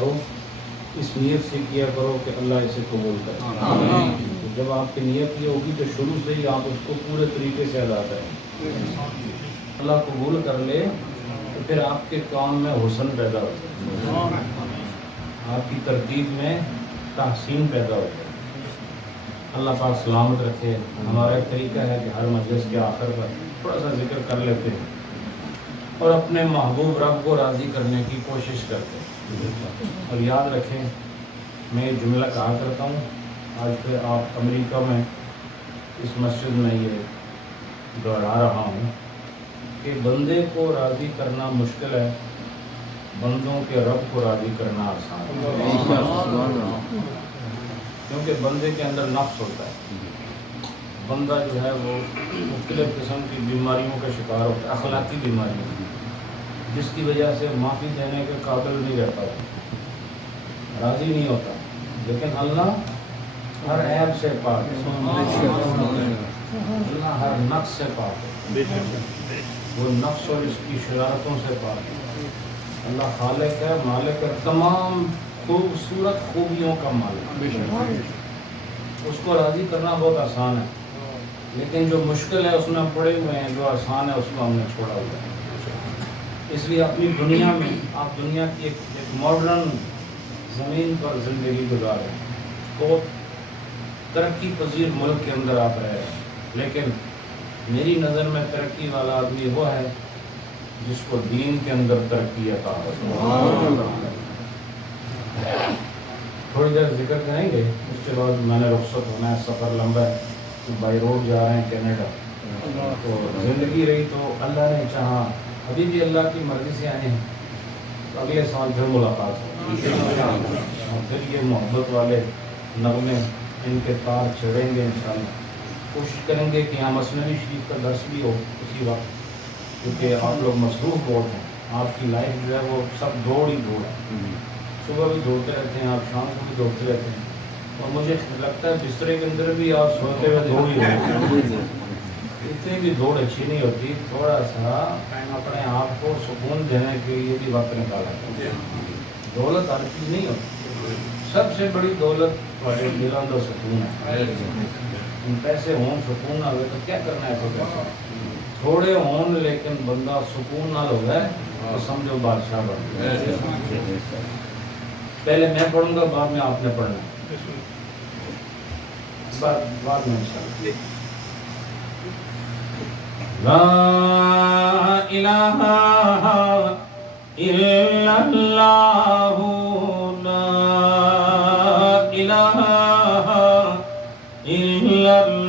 करो, इस नीयत से किया करो कि अल्लाह इसे कबूल करे। तो जब आपकी नीयत ये होगी तो शुरू से ही आप उसको पूरे तरीके से अदा करें। अल्लाह कबूल कर ले तो फिर आपके काम में हुस्न पैदा हो जाए, आपकी तरतीब में तहसीन पैदा हो जाए। अल्लाह पाक सलामत रखे। हमारा एक तरीका है कि हर मजलिस के आखिर पर थोड़ा सा जिक्र कर लेते हैं और अपने महबूब रब को राज़ी करने की कोशिश करते हैं। और याद रखें, मैं ये जुमला कहा करता हूँ, आज फिर आप अमेरिका में इस मस्जिद में ये दोहरा रहा हूँ कि बंदे को राज़ी करना मुश्किल है, बंदों के रब को राज़ी करना आसान है। क्योंकि बंदे के अंदर नफ्स होता है, बंदा जो है वो मुख्तलिफ़ किस्म की बीमारियों का शिकार होता है, अखलाकी बीमारियों, जिसकी वजह से माफ़ी देने के काबिल नहीं रहता, राज़ी नहीं होता। लेकिन अल्लाह हर ऐब से पाक है, अल्लाह हर नक्स से पाक है, वो नफ्स और इसकी शरारतों से पाक है। अल्लाह खालिक है, मालिक है, तमाम खूबसूरत खूबियों का मालिक। उसको राज़ी करना बहुत आसान है, लेकिन जो मुश्किल है उसमें पड़े हुए हैं, जो आसान है उसको हमने छोड़ा हुआ है। इसलिए अपनी दुनिया में आप दुनिया की एक मॉडर्न ज़मीन पर ज़िंदगी गुजारें, तो तरक्की पजीर मुल्क के अंदर आप रहे, लेकिन मेरी नज़र में तरक्की वाला आदमी वो है जिसको दीन के अंदर तरक्की अता हो। थोड़ी देर जिक्र करेंगे, उसके बाद मैंने रुखसत होना है, सफ़र लंबा है, तो बाई रोड जा रहे हैं कनाडा। तो ज़िंदगी रही तो अल्लाह ने चाहा, अभी भी अल्लाह की मर्ज़ी से आए हैं, तो अगले साल फिर मुलाकात हो और फिर ये मोहब्बत वाले नगमे इनके तार चढ़ेंगे इंशाअल्लाह। कोशिश करेंगे कि यहाँ मसनवी शरीफ का दर्स भी हो उसी वक्त, क्योंकि आप लोग मसरूफ़ बहुत हैं, आपकी लाइफ जो है वो सब दौड़ ही दौड़ है। सुबह भी दौड़ते रहते हैं, आप शाम को भी दौड़ते रहते हैं, और मुझे लगता है बिस्तरे के अंदर भी आप सोते हुए दौड़ ही रहे हैं। इतनी भी दौड़ अच्छी नहीं होती, थोड़ा सा अपने आप को सुकून देने के लिए भी वक्त निकाला। दौलत हर चीज़ नहीं होती, सबसे बड़ी दौलत तुम्हारे दिलों का सुकून है। पैसे हों सुकून ना हो तो क्या करना है, ऐसे पैसे थोड़े हों लेकिन बंदा सुकून ना हो गए तो समझो बादशाह बन गया। पहले मैं पढ़ूंगा, बाद में आपने पढ़ना, बाद में इंशाअल्लाह। ला इलाहा इल्लल्लाह, ला इलाहा इल्लल्लाह।